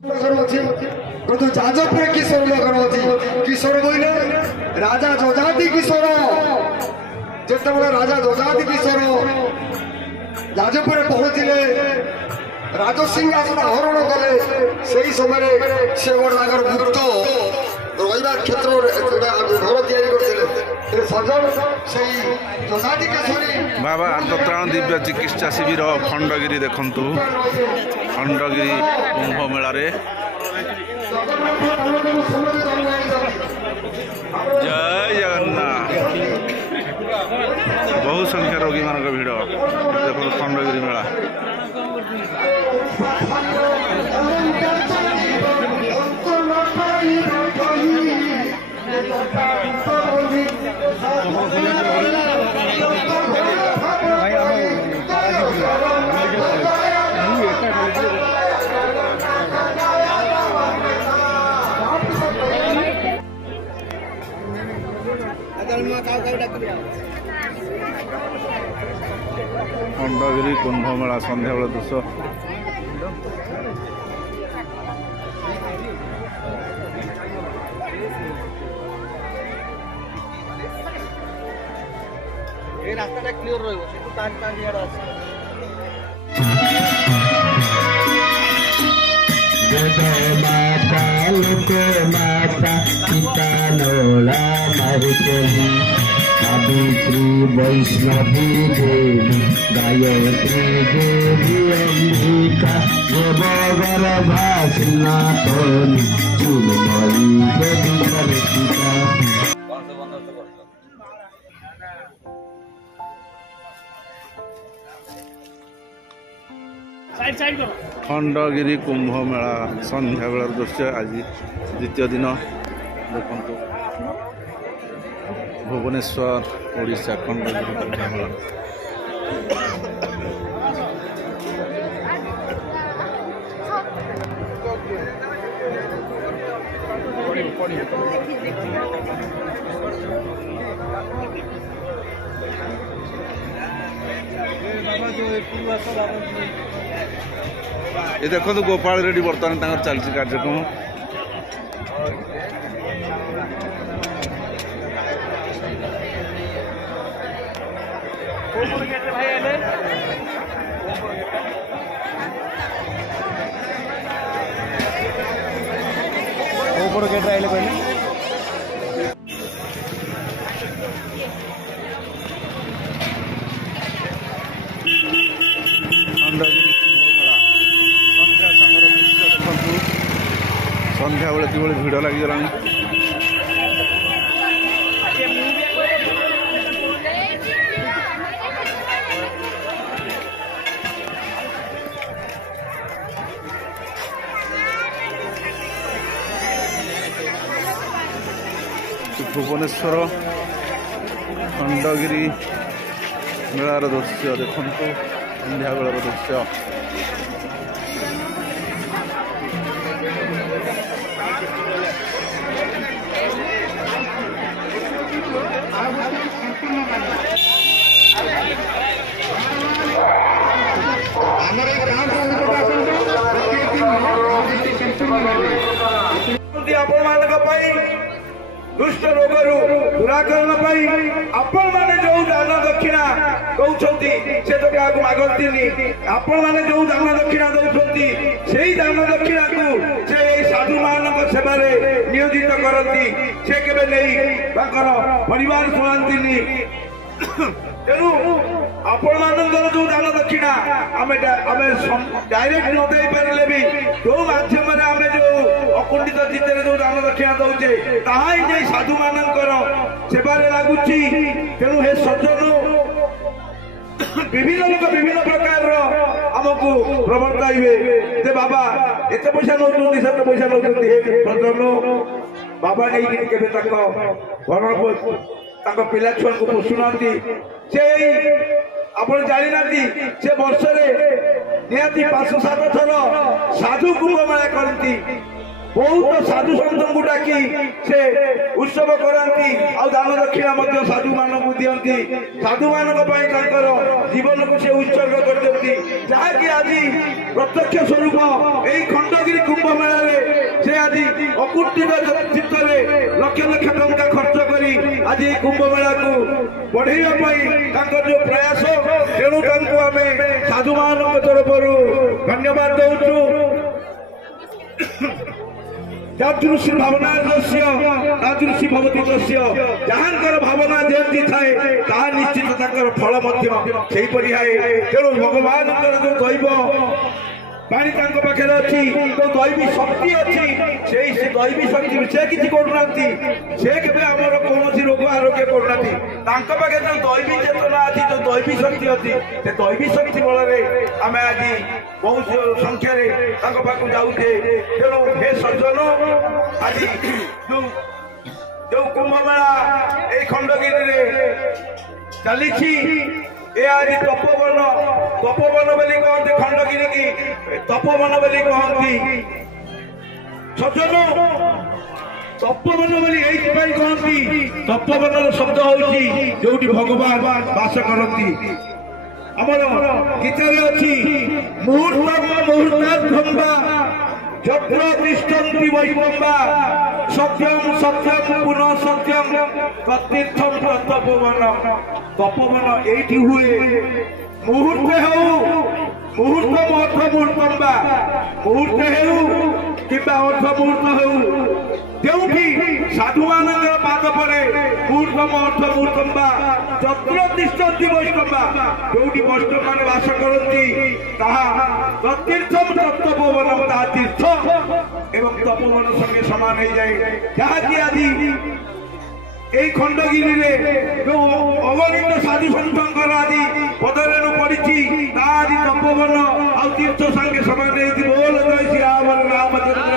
কিন্তু যাজপুরে কিশোর নগর অছি কিশোর বইলে রাজা যজাতি কিশোর যেতবে রাজা যজাতি কিশোর যাজপুরে পৌঁছিলে রাজসিংহাসন আহরণ কলে সেই সময় সে বড় তাঁর ভুক্ত রহবার ক্ষেত্র ঘর তৈরি করলে সজল সেই যজাতি কিশোরী বাবা আত্মত্রাণ দিব্য চিকিৎসা শিবির খণ্ডগিরি দেখুন খণ্ডগিরি কুম্ভ মেলার जय जगन्नाथ बहु संख्या रोगी मान भिड़ देखो खंडगिरी मेला खंडगिरी कुंभ मेला सन्ध्या बेला दृश्य रास्ता क्लियर रही माता लोक माता पिता नोला मारुतली सावित्री वैष्णवी देवी गायत्री देवी अंबिका देवगर भाषनाथनी चुनमरी देवी कर्तिका खंडगिरी कुंभ मेला संध्या बेला दृश्य आज द्वितीय दिन देखु भुवनेश्वर ओडिशा खंडगिरी कुंभ मेला ये देखो तो गोपाल रेड्डी बर्तमान चलती कार्यक्रम गेट रहा पहले संध्या बेले कि भिड़ लगिगला भुवनेश्वर खंडगिरी मेलार दृश्य देखु संध्या बेलार दृश्य दुष्ट रोगरू दूराकरण आपण मैंने जो दान दक्षिणा दौरान से तो क्या मागती आपण मैंने जो दान दक्षिणा दौरान से दान दक्षिणा को से साधु मान सेवा नियोजित करती से केवे नहीं परिवार शुणाती तेणु आपण मानकर जो दान दक्षिणा आम डायरेक्ट न दे पारे भी जो मध्यम आम जो अकुंठित चित्त जो दान दक्षिणा दौचे ताही साधु मानकर सेवारे लगुच तेणु हे सज्जन विभिन्न लोक विभिन्न प्रकार आमको प्रवर्ताइबे जे बाबा एते पैसा नौचंती सेते पैसा नौचंती हे सज्जन बाबा नहीं केबे तक भरण पिला छुआ को पोषुनाती से आप जानी ना से वर्ष निहाती 5-7 थर साधु कुंभ मेला करती बहुत साधु सन्त को डाकी से उत्सव कराती दान दक्षिणा साधु मान दिखती साधु मान जीवन को उत्सर्ग कर जहाँकि आज प्रत्यक्ष स्वरूप यही खंडगिरी कुंभ मेला ପ୍ରକୃତିର ଚିତ୍ତରେ ଲକ୍ଷ ଲକ୍ଷ ଟଙ୍କା ଖର୍ଚ୍ଚ କରି ଆଜି ଏହି କୁମ୍ଭ ମେଳାକୁ ବଢେଇବା ପାଇଁ ତାଙ୍କର ଯୋଉ ପ୍ରୟାସ, ତେଣୁ ତାଙ୍କୁ ଆମେ ସାଧୁମାନଙ୍କ ତରଫରୁ ଧନ୍ୟବାଦ ଦଉଛୁ। ଯାଦୃଶୀ ଭାବନା ଦସ୍ୟ ତାଦୃଶୀ ଭବତି ଦସ୍ୟ, ଯାହାଙ୍କର ଭାବନା ଯେମିତି ଥାଏ ତାହା ନିଶ୍ଚିତ ତାଙ୍କର ଫଳ ମଧ୍ୟ ସେହିପରି ଥାଏ। ତେଣୁ ଭଗବାନଙ୍କର ଯୋଉ ଦୈବ ପାଣି ତାଙ୍କ ପାଖରେ ଅଛି, ଯୋଉ ଦୈବୀ ଶକ୍ତି ଅଛି, ସେଇ ଦୈବୀ ଶକ୍ତି ସେ କିଛି କରୁନାହାନ୍ତି, ସେ କେବେ ଆମର କୌଣସି ରୋଗ ଆରୋଗ୍ୟ କରୁନାହାନ୍ତି। ତାଙ୍କ ପାଖରେ ଯୋଉ ଦୈବୀ ଚେତନା ଅଛି, ଯୋଉ ଦୈବୀ ଶକ୍ତି ଅଛି, ସେ ଦୈବୀ ଶକ୍ତି ବଳରେ ଆମେ ଆଜି ବହୁ ସଂଖ୍ୟାରେ ତାଙ୍କ ପାଖକୁ ଯାଉଛେ। ତେଣୁ ହେ ସଜ୍ଜନ, ଆଜି ଯୋଉ କୁମ୍ଭମେଳା ଏଇ ଖଣ୍ଡଗିରିରେ ଚାଲିଛି, ଏ ଆଜି ତପବନ ବୋଲି କହନ୍ତି, ଖଣ୍ଡଗିରି କି ତପବନ ବୋଲି କହନ୍ତି। ସଜ୍ଜନ, ତପବନ ବୋଲି ଏଇଥିପାଇଁ କହନ୍ତି, ତପବନର ଶବ୍ଦ ହଉଛି ଯୋଉଠି ଭଗବାନ ବାସ କରନ୍ତି। ଆମର ଗୀତାରେ ଅଛି, ମୁହୂର୍ତ୍ତାର୍ଦ୍ଧମ୍ବା ଯତ୍ର ତିଷ୍ଠନ୍ତି ବୈଷ୍ଣବା ସତ୍ୟଂ ସତ୍ୟଂ ପୁନଃ ସତ୍ୟଂ ତତୀର୍ଥଂ ତପୋବନ। ତପୋବନ ଏଇଠି ହୁଏ। ମୁହୂର୍ତ୍ତେ ହେଉ, ମୁହୂର୍ତ୍ତ ଅର୍ଥ ମୁହୂର୍ତ୍ତଂ ବା ମୁହୂର୍ତ୍ତେ ହେଉ କିମ୍ବା ଅର୍ଥ ମୁହୂର୍ତ୍ତ ହେଉ, ଯେଉଁଠି ସାଧୁମାନଙ୍କର ପାଦ ପଡେ, ମୁହୂର୍ତ୍ତମ ଅର୍ଥ ମୁହୂର୍ତ୍ତଂ ବା ଯତ୍ର ତିଷ୍ଠନ୍ତି ବୈଷ୍ଣବା, ଯୋଉଠି ବୈଷ୍ଣବମାନେ ବାସ କରନ୍ତି ତାହା ତତୀର୍ଥଂ ତପୋବନ, ତାହା ତୀର୍ଥ ଏବଂ ତପୋବନ ସଙ୍ଗେ ସମାନ ହେଇଯାଏ। ଯାହାକି ଆଜି এই খণ্ডগিরিরে অগণিত সাধু সন্তଙ୍କର আଜି পদরেণু পড়িছি, তা আଜି তপোবন ଆଉ ତୀର୍ଥ ସାଙ୍ଗେ ସମାନ ହେଇଛି। ବୋଲ ଜୟ ଶ୍ରୀ ରାମ ରାମଚନ୍ଦ୍ର